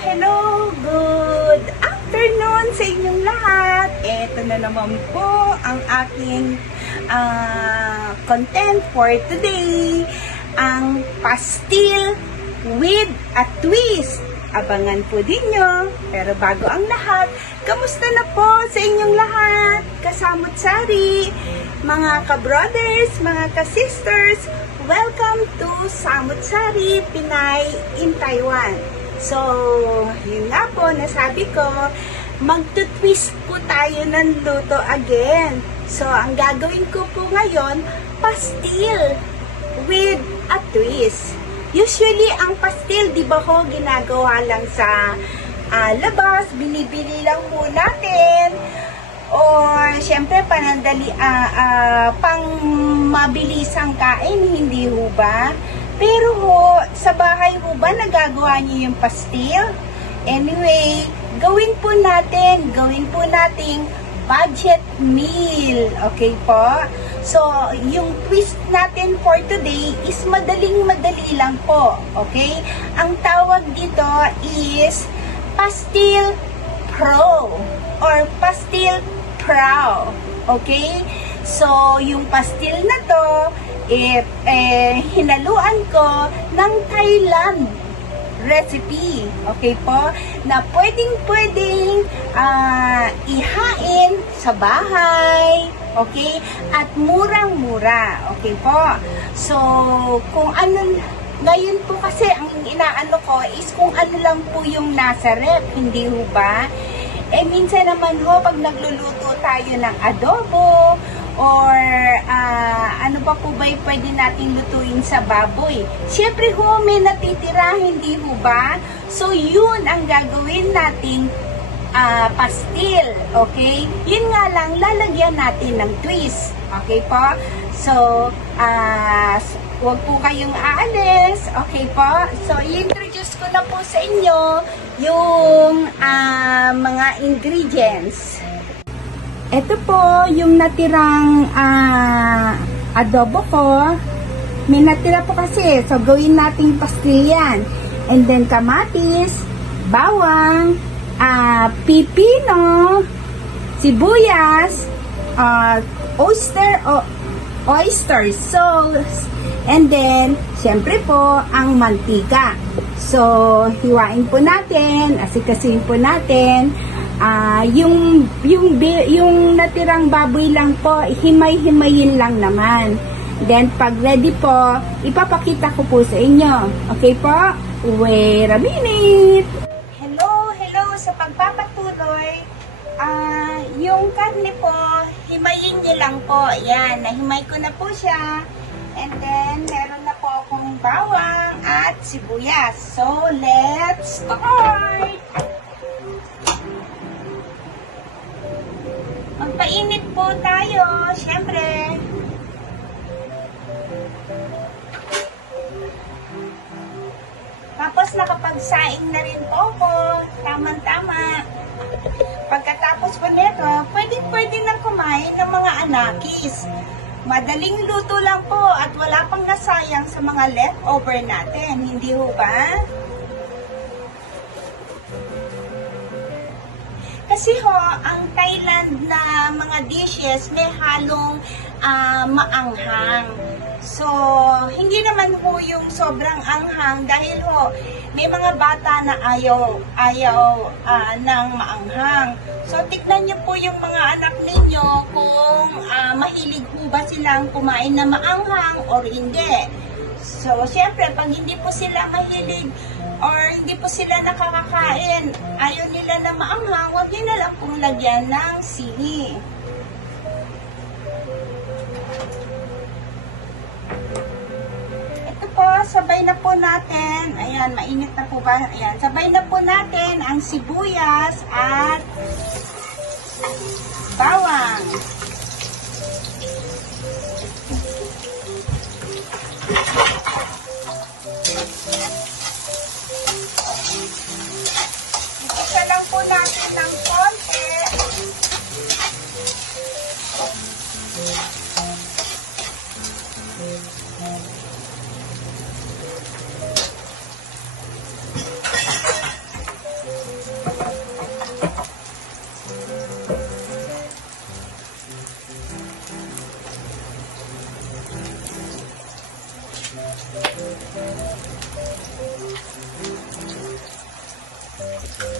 Hello! Good afternoon sa inyong lahat. Ito na naman po ang aking content for today. Ang pastil with a twist. Abangan po din nyo. Pero bago ang lahat, kamusta na po sa inyong lahat? Kasamot-sari, mga ka-brothers, mga ka-sisters, welcome to Samot-sari, Pinay in Taiwan. So, yun nga po, nasabi ko, magtutwist po tayo ng luto again. So, ang gagawin ko po ngayon, pastil with a twist. Usually, ang pastil, di ba ho, ginagawa lang sa labas, binibili lang po natin. Or, syempre, panandali, pang mabilisang kain, hindi ho ba? Pero ho, sa bahay ho ba nagagawa niyo yung pastil? Anyway, gawin po nating budget meal. Okay po? So, yung twist natin for today is madaling-madali lang po. Okay? Ang tawag dito is pastil pro or pastil prow. Okay? So, yung pastil na to, hinaluan ko ng Thailand recipe. Okay po? Na pwedeng ihain sa bahay. Okay? At murang-mura. Okay po? So, kung ano, ngayon po kasi ang inaano ko is kung ano lang po yung nasa rep. Hindi ho ba? Minsan naman ho, pag nagluluto tayo ng adobo, or ano pa po ba yung pwede natin lutuin sa baboy? Siyempre ho, may natitira, hindi ho ba? So, yun ang gagawin nating pastil, okay? Yun nga lang, lalagyan natin ng twist, okay po? So, huwag po kayong aalis, okay po? So, i-introduce ko na po sa inyo yung mga ingredients. Ito po yung natirang adobo ko. May natira po kasi. So, gawin nating pastil yan. And then, kamatis, bawang, pipino, sibuyas, oyster sauce, and then, syempre po, ang mantika. So, hiwain po natin, asikasuhin po natin. Yung natirang baboy lang po, himay-himayin lang naman. Then, pag ready po, ipapakita ko po sa inyo. Okay po? Wait a minute! Hello! Sa pagpapatuloy, yung karne po, himayin nyo lang po. Yan, nahimay ko na po siya. And then, meron na po akong bawang at sibuyas. So, let's start! Magpainit po tayo, syempre. Tapos nakapagsaing na rin po ako, tamang-tama. Pagkatapos po nito, pwede nang kumain ng mga anakis. Madaling luto lang po at wala pang nasayang sa mga leftover natin, hindi ho ba? Kasi ho, ang Thailand na mga dishes may halong maanghang. So, hindi naman ho yung sobrang anghang dahil ho, may mga bata na ayaw ng maanghang. So, tignan nyo po yung mga anak ninyo kung mahilig po ba silang kumain na maanghang or hindi. So, syempre, pag hindi po sila mahilig or hindi po sila nakakakain, ayaw nila na maanghang, huwag nyo na lang pong lagyan ng sili. Ito po, sabay na po natin, ayan, mainit na po ba? Ayan, sabay na po natin ang sibuyas at bawang. Isa lang po natin ng konti. Siyempre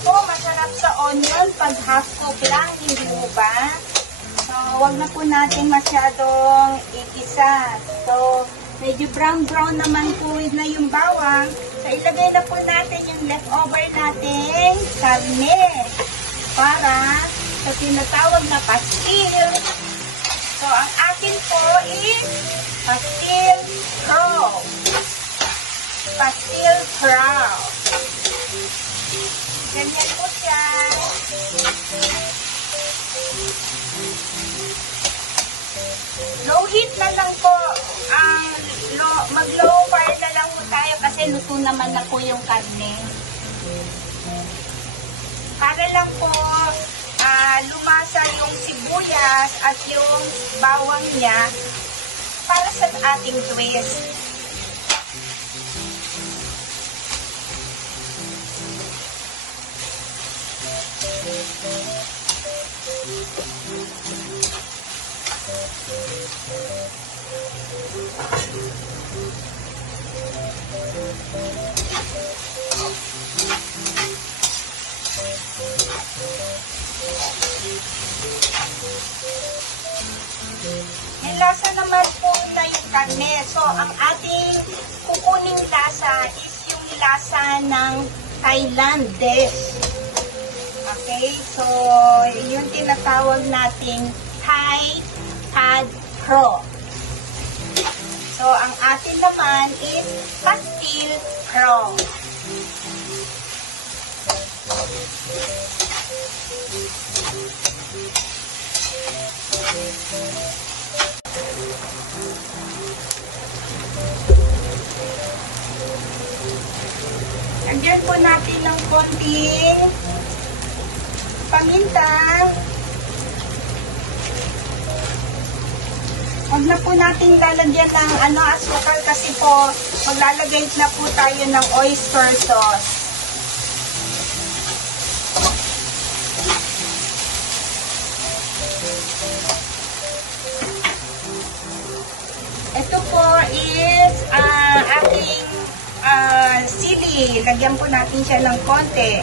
po, masarap sa onion pag half cook lang, hindi mo ba? So, wag na po natin masyadong igisa. So, medyo brown-brown naman po na yung bawang. So, ilagay na po natin yung leftover nating karne para sa tinatawag na pastil. So, ang akin po is pastil crow. Pastil crow. Ganyan po siya. Low heat na lang po. Mag-low fire na lang po tayo kasi luto naman na po yung karne. Para lang po lumasa yung sibuyas at yung bawang niya para sa ating twist. May lasa naman po na yung karne. So, ang ating kukuning lasa is yung lasa ng Thailand dish. Okay? So, yung tinatawag nating Thai Pad Pro. So, ang atin naman is Pastil Pro. Lagyan po natin ng konting paminta. Huwag na po natin lalagyan ng asukal kasi po maglalagay na po tayo ng oyster sauce. Ito po is ating sili. Lagyan po natin siya ng konti.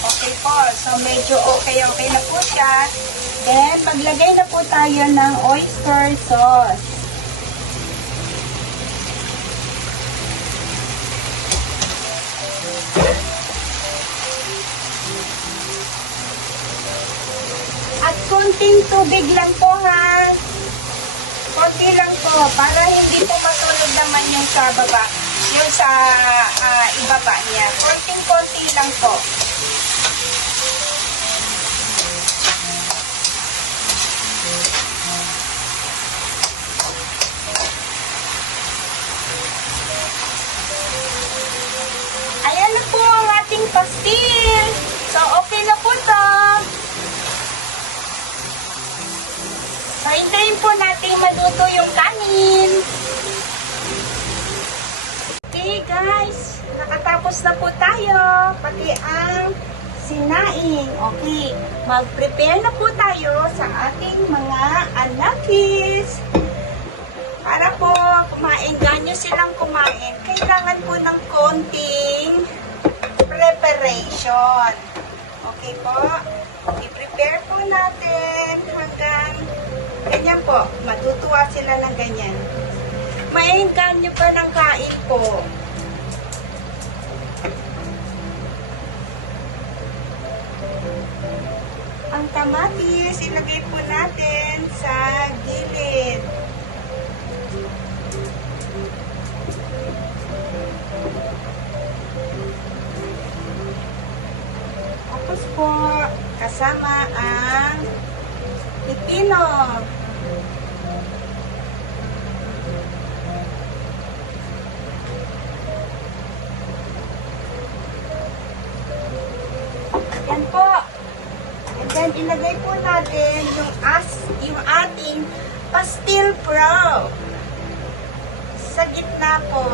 Okay po. So, medyo okay na po siya. Then, maglagay na po tayo ng oyster sauce. At konting tubig lang po ha. Konti lang po para hindi po masunog naman yung sa baba. Yung sa ibaba niya. Konting-konti lang po. Ayan na po ang ating pastil. So, okay na po to. So, hintayin po natin maluto yung kanin. Okay guys, nakatapos na po tayo. Pati ang sinaing. Okay, mag-prepare na po tayo sa ating mga anakis. Para po kumain, ganyo silang kumain, kailangan po ng konting preparation. Okay po? I-prepare po natin hanggang ganyan po. Matutuwa sila ng ganyan. Maengganyo pa ng kain po. Ang kamatis, ilagay po natin sa gilid. Tapos po, kasama ang pipino. Yan po. And then, ilagay po natin yung ating Pastil Pro. Sa gitna po.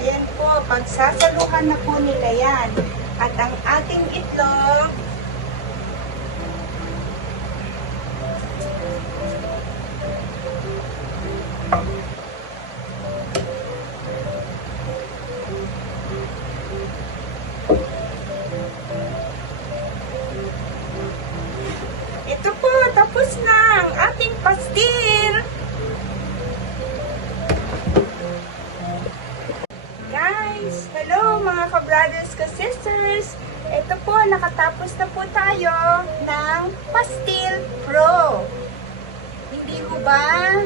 Ayan po, pagsasaluhan na po nila yan. At ang ating itlog, ito po, tapos na ang ating pastil. Guys, hello mga ka-brothers, ka-sisters. Ito po, nakatapos na po tayo ng Pastil Pro. Hindi ho ba?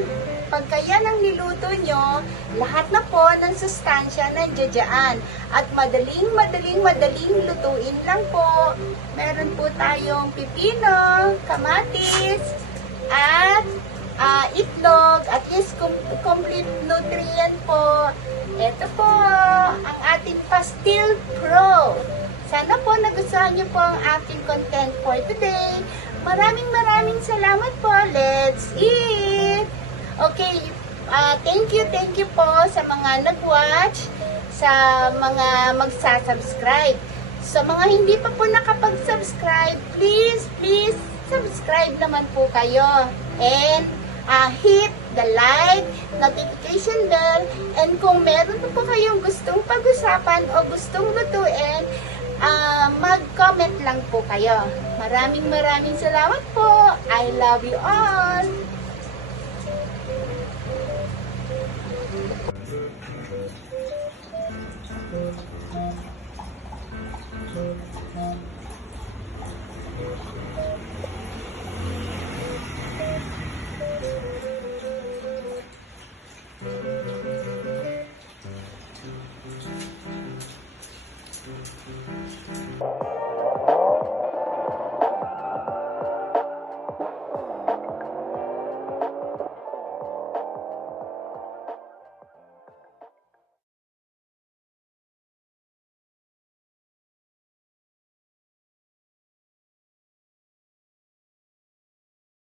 Pagka yan ang niluto nyo, lahat na po ng sustansya nandiyan. At madaling lutuin lang po. Meron po tayong pipino, kamatis, at itlog, at least complete nutrient po. Ito po, ang ating Pastil Pro. Sana po nagustuhan niyo po ang ating content for today. Maraming salamat po. Let's eat! Okay, thank you po sa mga nag-watch, sa mga magsasubscribe. Sa mga hindi pa po nakapag-subscribe, please subscribe naman po kayo. And hit the like, notification bell, and kung meron po kayong gustong pag-usapan o gustong lutuin, mag-comment lang po kayo. Maraming salamat po. I love you all.